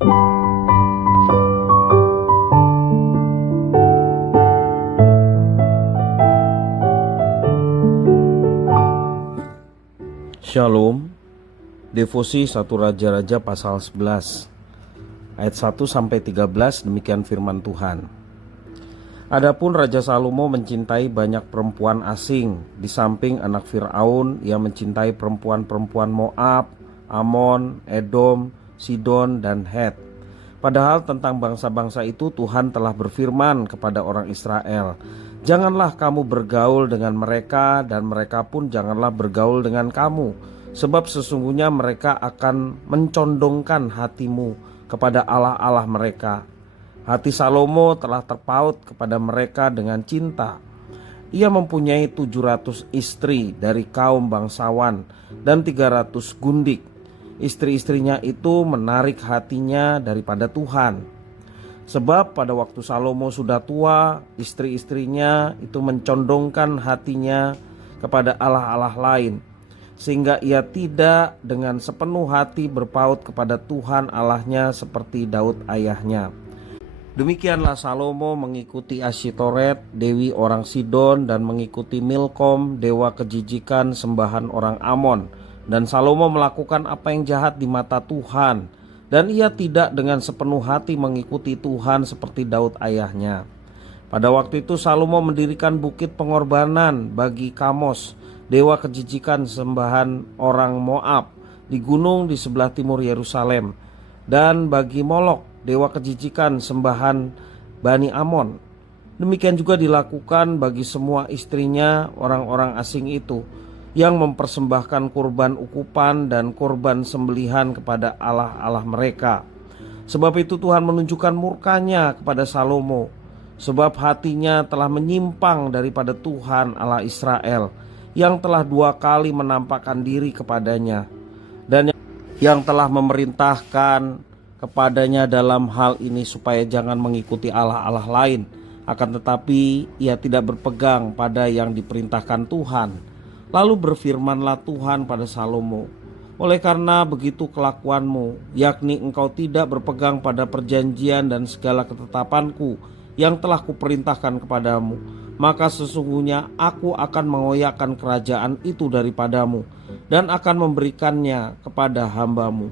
Shalom. Devosi 1 Raja-Raja pasal 11 ayat 1-13, demikian firman Tuhan. Adapun Raja Salomo mencintai banyak perempuan asing, di samping anak Firaun ia mencintai perempuan-perempuan Moab, Amon, Edom, Sidon, dan Het. Padahal tentang bangsa-bangsa itu Tuhan telah berfirman kepada orang Israel, "Janganlah kamu bergaul dengan mereka, dan mereka pun janganlah bergaul dengan kamu, sebab sesungguhnya mereka akan mencondongkan hatimu kepada allah-allah mereka." Hati Salomo telah terpaut kepada mereka dengan cinta. Ia mempunyai 700 istri dari kaum bangsawan dan 300 gundik. Istri-istrinya itu menarik hatinya daripada Tuhan. Sebab pada waktu Salomo sudah tua, istri-istrinya itu mencondongkan hatinya kepada allah-allah lain, sehingga ia tidak dengan sepenuh hati berpaut kepada Tuhan Allahnya seperti Daud ayahnya. Demikianlah Salomo mengikuti Asyitoret, dewi orang Sidon, dan mengikuti Milkom, dewa kejijikan sembahan orang Amon. Dan Salomo melakukan apa yang jahat di mata Tuhan, dan ia tidak dengan sepenuh hati mengikuti Tuhan seperti Daud ayahnya. Pada waktu itu Salomo mendirikan bukit pengorbanan bagi Kamos, dewa kejijikan sembahan orang Moab, di gunung di sebelah timur Yerusalem, dan bagi Molok, dewa kejijikan sembahan Bani Amon. Demikian juga dilakukan bagi semua istrinya orang-orang asing itu, yang mempersembahkan kurban ukupan dan kurban sembelihan kepada allah-allah mereka. Sebab itu Tuhan menunjukkan murkanya kepada Salomo, sebab hatinya telah menyimpang daripada Tuhan Allah Israel, yang telah 2 kali menampakkan diri kepadanya, dan yang telah memerintahkan kepadanya dalam hal ini supaya jangan mengikuti allah-allah lain, akan tetapi ia tidak berpegang pada yang diperintahkan Tuhan. Lalu berfirmanlah Tuhan pada Salomo, "Oleh karena begitu kelakuanmu, yakni engkau tidak berpegang pada perjanjian dan segala ketetapanku yang telah kuperintahkan kepadamu, maka sesungguhnya aku akan mengoyakkan kerajaan itu daripadamu dan akan memberikannya kepada hambamu.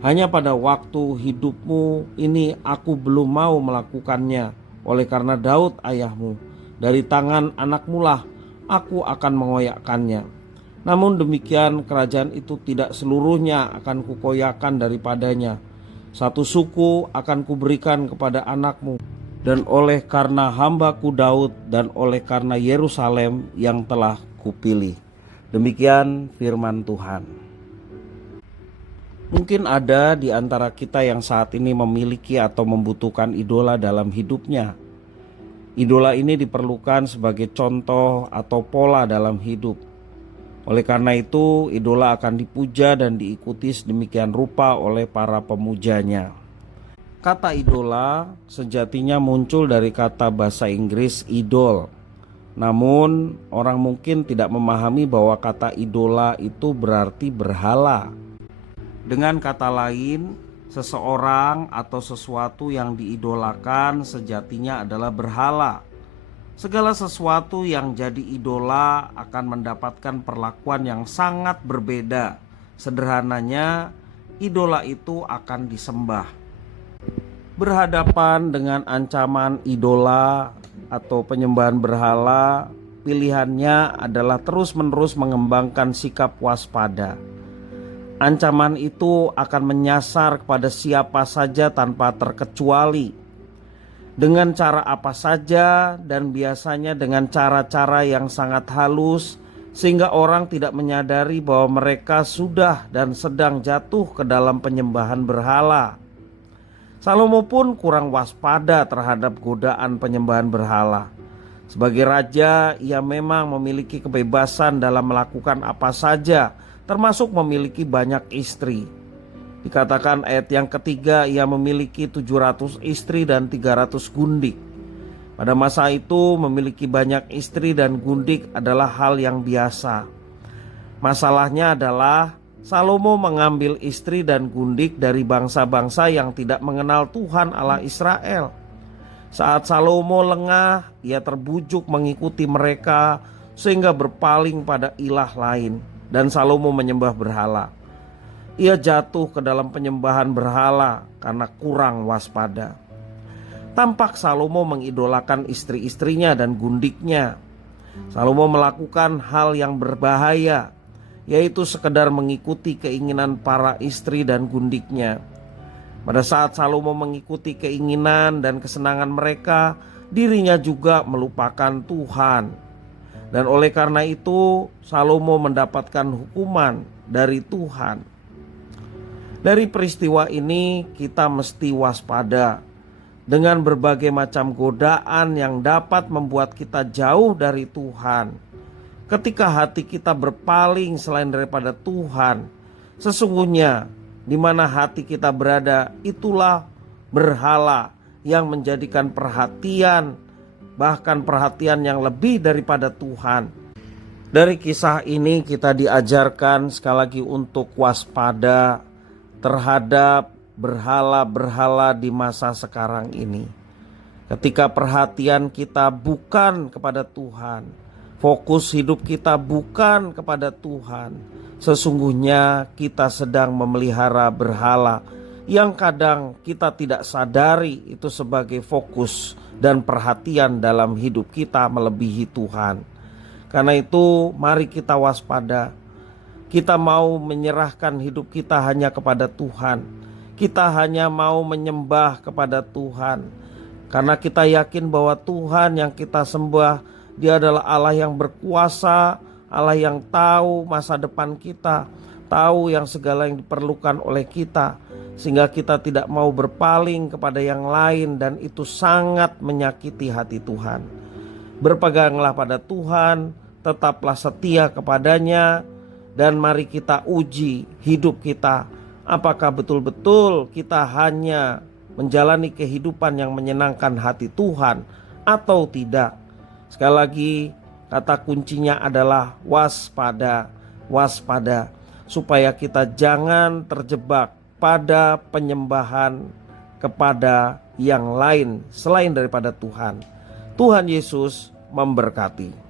Hanya pada waktu hidupmu ini aku belum mau melakukannya. Oleh karena Daud ayahmu, dari tangan anakmu lah aku akan mengoyakkannya. Namun demikian kerajaan itu tidak seluruhnya akan kukoyakkan daripadanya. 1 suku akan kuberikan kepada anakmu. Dan oleh karena hambaku Daud dan oleh karena Yerusalem yang telah kupilih." Demikian firman Tuhan. Mungkin ada di antara kita yang saat ini memiliki atau membutuhkan idola dalam hidupnya. Idola ini diperlukan sebagai contoh atau pola dalam hidup. Oleh karena itu, idola akan dipuja dan diikuti sedemikian rupa oleh para pemujanya. Kata idola sejatinya muncul dari kata bahasa Inggris idol. Namun, orang mungkin tidak memahami bahwa kata idola itu berarti berhala. Dengan kata lain, seseorang atau sesuatu yang diidolakan sejatinya adalah berhala. Segala sesuatu yang jadi idola akan mendapatkan perlakuan yang sangat berbeda. Sederhananya, idola itu akan disembah. Berhadapan dengan ancaman idola atau penyembahan berhala, pilihannya adalah terus-menerus mengembangkan sikap waspada. Ancaman itu akan menyasar kepada siapa saja tanpa terkecuali, dengan cara apa saja, dan biasanya dengan cara-cara yang sangat halus, sehingga orang tidak menyadari bahwa mereka sudah dan sedang jatuh ke dalam penyembahan berhala. Salomo pun kurang waspada terhadap godaan penyembahan berhala. Sebagai raja, ia memang memiliki kebebasan dalam melakukan apa saja, termasuk memiliki banyak istri. Dikatakan ayat yang ketiga, ia memiliki 700 istri dan 300 gundik. Pada masa itu memiliki banyak istri dan gundik adalah hal yang biasa. Masalahnya adalah Salomo mengambil istri dan gundik dari bangsa-bangsa yang tidak mengenal Tuhan Allah Israel. Saat Salomo lengah, ia terbujuk mengikuti mereka sehingga berpaling pada ilah lain, dan Salomo menyembah berhala. Ia jatuh ke dalam penyembahan berhala karena kurang waspada. Tampak Salomo mengidolakan istri-istrinya dan gundiknya. Salomo melakukan hal yang berbahaya, yaitu sekedar mengikuti keinginan para istri dan gundiknya. Pada saat Salomo mengikuti keinginan dan kesenangan mereka, dirinya juga melupakan Tuhan. Dan oleh karena itu, Salomo mendapatkan hukuman dari Tuhan. Dari peristiwa ini kita mesti waspada dengan berbagai macam godaan yang dapat membuat kita jauh dari Tuhan. Ketika hati kita berpaling selain daripada Tuhan, sesungguhnya di mana hati kita berada, itulah berhala yang menjadikan perhatian, bahkan perhatian yang lebih daripada Tuhan. Dari kisah ini kita diajarkan sekali lagi untuk waspada terhadap berhala-berhala di masa sekarang ini. Ketika perhatian kita bukan kepada Tuhan, fokus hidup kita bukan kepada Tuhan, sesungguhnya kita sedang memelihara berhala yang kadang kita tidak sadari itu sebagai fokus dan perhatian dalam hidup kita melebihi Tuhan. Karena itu mari kita waspada. Kita mau menyerahkan hidup kita hanya kepada Tuhan. Kita hanya mau menyembah kepada Tuhan, karena kita yakin bahwa Tuhan yang kita sembah, Dia adalah Allah yang berkuasa, Allah yang tahu masa depan kita, tahu yang segala yang diperlukan oleh kita, sehingga kita tidak mau berpaling kepada yang lain, dan itu sangat menyakiti hati Tuhan. Berpeganglah pada Tuhan, tetaplah setia kepadanya, dan mari kita uji hidup kita. Apakah betul-betul kita hanya menjalani kehidupan yang menyenangkan hati Tuhan atau tidak? Sekali lagi, kata kuncinya adalah waspada. Waspada, supaya kita jangan terjebak pada penyembahan kepada yang lain selain daripada Tuhan. Tuhan Yesus memberkati.